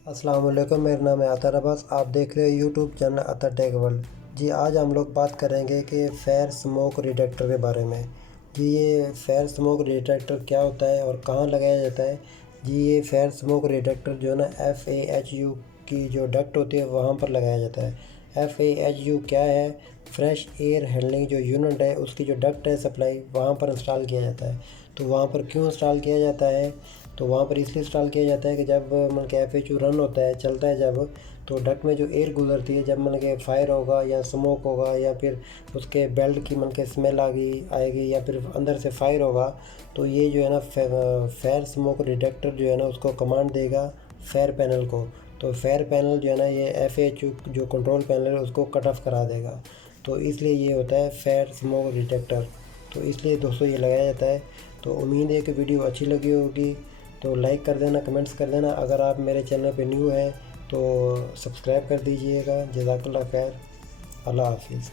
अस्सलाम वालेकुम, मेरा नाम है अतर अब्बास। आप देख रहे हो यूट्यूब चैनल अतर टेक वर्ल्ड। जी, आज हम लोग बात करेंगे कि फेयर स्मोक डिटेक्टर के बारे में। जी, ये फेयर स्मोक डिटेक्टर क्या होता है और कहाँ लगाया जाता है। जी, ये फेयर स्मोक डिटेक्टर जो है ना FAHU की जो डक्ट होती है वहाँ पर लगाया जाता है। FAHU क्या है? फ्रेश एयर हैंडलिंग जो यूनिट है उसकी जो डक्ट है सप्लाई वहाँ पर इंस्टॉल किया जाता है। तो वहाँ पर क्यों इंस्टॉल किया जाता है? तो वहाँ पर इसलिए इंस्टॉल किया जाता है कि जब मतलब कि FAHU रन होता है, चलता है जब, तो डक्ट में जो एयर गुजरती है, जब मतलब कि फायर होगा या स्मोक होगा या फिर उसके बेल्ट की मतलब कि स्मेल आएगी या फिर अंदर से फायर होगा, तो ये जो है ना फेयर स्मोक डिटेक्टर जो है ना उसको कमांड देगा फेयर पैनल को। तो फेयर पैनल जो है ना ये FAHU जो कंट्रोल पैनल है उसको कट ऑफ करा देगा। तो इसलिए ये होता है फेयर स्मोक डिटेक्टर। तो इसलिए दोस्तों ये लगाया जाता है। तो उम्मीद है कि वीडियो अच्छी लगी होगी। तो लाइक कर देना, कमेंट्स कर देना। अगर आप मेरे चैनल पे न्यू हैं तो सब्सक्राइब कर दीजिएगा। जज़ाकल्लाह खैर। अल्लाह हाफिज़।